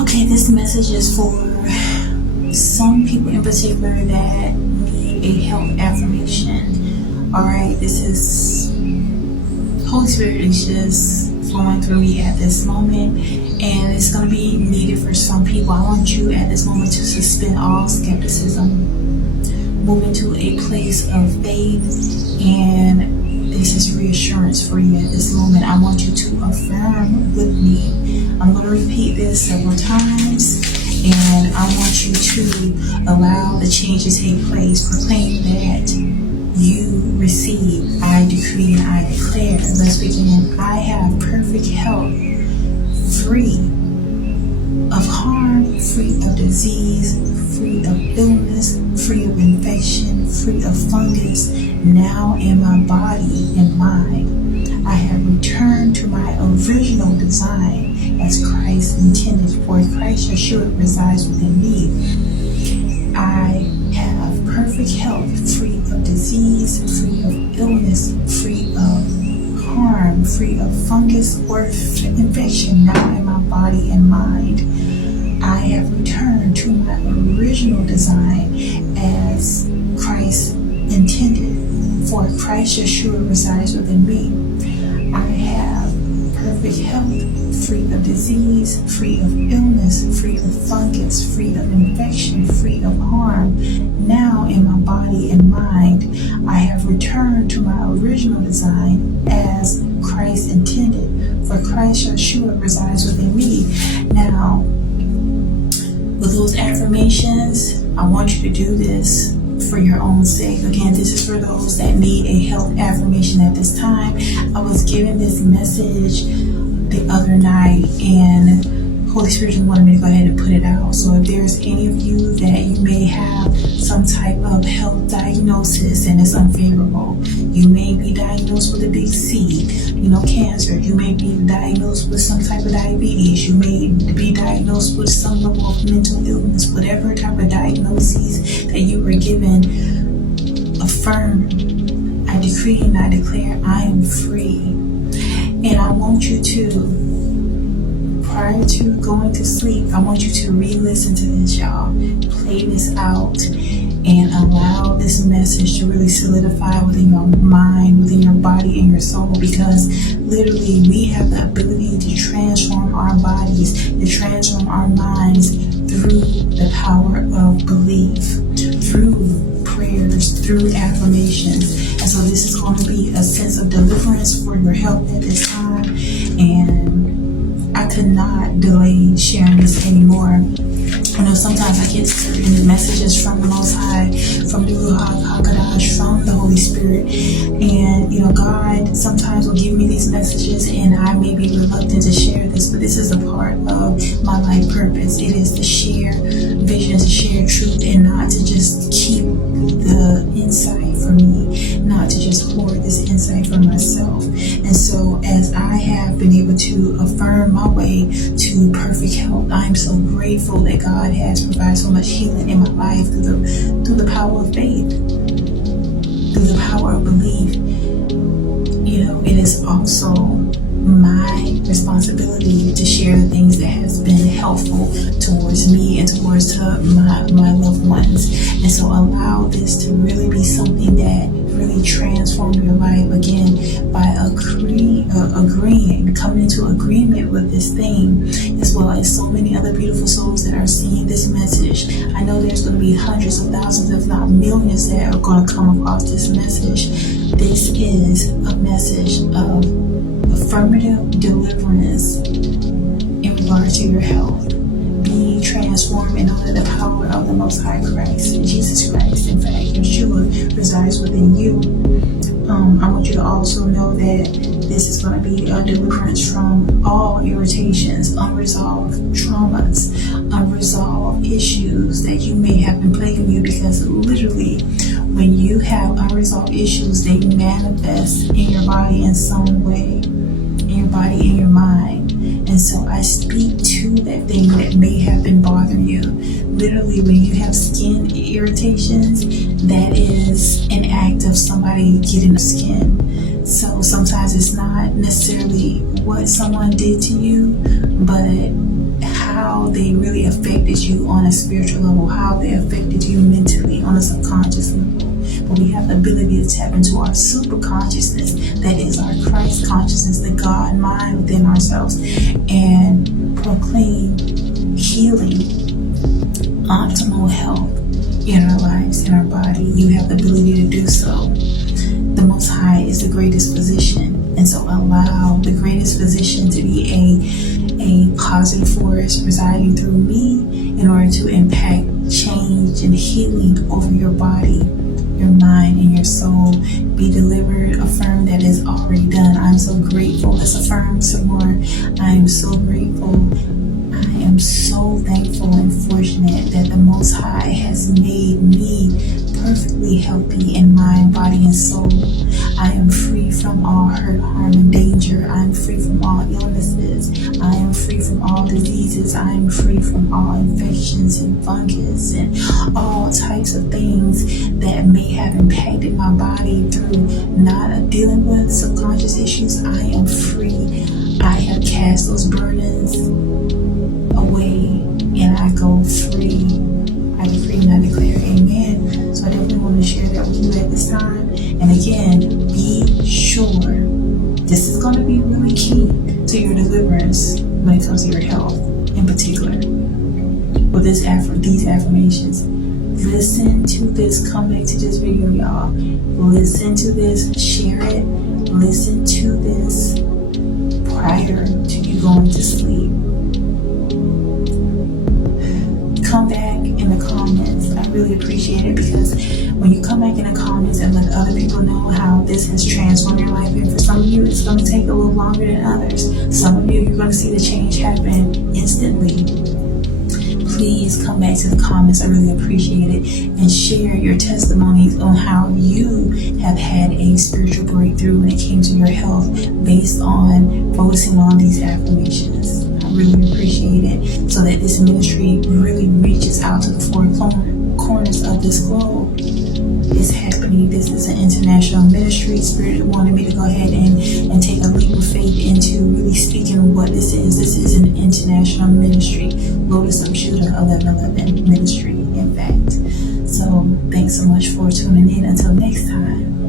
Okay, this message is for some people in particular that need a health affirmation. Alright, this is Holy Spirit is just flowing through me at this moment, and it's going to be needed for some people. I want you at this moment to suspend all skepticism, move into a place of faith, and this is reassurance for you at this moment. I want you to affirm with me. I'm going to repeat this several times, and I want you to allow the change to take place. Proclaim that you receive, I decree, and I declare. Let's begin. I have perfect health, free of harm, free of disease, free of illness, free of infection, free of fungus, now in my body and mind. I have returned to my original design as Christ intended, for Christ Yeshua resides within me. I have perfect health, free of disease, free of illness, free of harm, free of fungus or infection, now in my body and mind. I have returned to my original design as Christ intended, for Christ Yeshua resides within me. I have perfect health, free of disease, free of illness, free of fungus, free of infection, free of harm, now in my body and mind. I have returned to my original design as Christ intended, for Christ Yeshua resides within me. Now, with those affirmations, I want you to do this for your own sake. Again, this is for those that need a health affirmation at this time. I was given this message the other night, and Holy Spirit just wanted me to go ahead and put it out. So if there's any of you that you may have some type of health diagnosis and it's unfavorable, you may be diagnosed with a big C, cancer. You may be diagnosed with some type of diabetes. You may be diagnosed with some level of mental illness. Whatever type of diagnoses that you were given, affirm. I decree and I declare I am free. And I want you to, prior to going to sleep, I want you to re-listen to this, y'all. Play this out and allow this message to really solidify within your mind, within your body and your soul, because literally we have the ability to transform our bodies, to transform our minds through the power of belief, through prayers, through affirmations. And so this is going to be a sense of deliverance for your health at this time, and I could not delay sharing this anymore. I know sometimes I get certain messages from the Most High, from the Ruach HaKodesh, from the Holy Spirit, and God sometimes will give me these messages, and I may be reluctant to share this, but this is a part of my life purpose. It is to share vision, to share truth, and not to just keep the insight for me, not to just hoard this insight for myself. And so as I have been able to affirm my way to perfect health, I'm so grateful that God has provided so much healing in my life through the power of faith, through the power of belief. It is also my responsibility to share the things that has been helpful towards me and towards my loved ones. And so allow this to really be something that really transform your life, again, by agreeing, coming into agreement with this thing, as well as so many other beautiful souls that are seeing this message. I know there's going to be hundreds of thousands, if not millions, that are going to come across this message. This is a message of affirmative deliverance in regard to your health. Be transformed and under the power of the Most High Christ, Jesus Christ. In fact, Yeshua resides within you. I want you to also know that this is going to be a deliverance from all irritations, unresolved traumas, unresolved issues that you may have been plaguing you, because literally when you have unresolved issues, they manifest in your body in some way, in your body, in your mind. And so I speak to that thing that may have been bothering you. Literally, when you have skin irritations, that is an act of somebody getting the skin. So sometimes it's not necessarily what someone did to you, but how how they really affected you on a spiritual level, how they affected you mentally on a subconscious level. But we have the ability to tap into our super consciousness, that is our Christ consciousness, the God mind within ourselves, and proclaim healing, optimal health in our lives, in our body. You have the ability to do so. The Most High is the greatest physician, and so allow the greatest physician to be a positive force residing through me in order to impact change and healing over your body, your mind, and your soul. Be delivered. Affirm that is already done. I'm so grateful. Let's affirm some more. I am so grateful. I am so thankful and fortunate that the Most High has made me perfectly healthy in mind, body, and soul. I am free from all hurt, harm, and danger. I am free from all illnesses. I am free from all diseases. I am free from all infections and fungus and all types of things that may have impacted my body through not dealing with subconscious issues. I am free. I have cast those burdens away and I go free. I decree and I declare, amen. So I definitely want to share that with you at this time. And again, be sure this is going to be really key to your deliverance when it comes to your health in particular. With these affirmations, listen to this. Come back to this video, y'all. Listen to this. Share it. Listen to this prior to you going to sleep. Come back in the comments. I really appreciate it, because when you come back in the comments and let other people know how this has transformed your life, and for some of you it's going to take a little longer than others. Some of you, you're going to see the change happen instantly. Please come back to the comments. I really appreciate it. And share your testimonies on how you have had a spiritual breakthrough when it came to your health based on focusing on these affirmations. I really appreciate it, so that this ministry really reaches out to the four corners of this globe. It's happening. This is an international ministry. Spirit wanted me to go ahead and take a leap of faith into really speaking what this is. This is an international ministry. Lotus of Judah 1111 ministry, in fact. So thanks so much for tuning in. Until next time.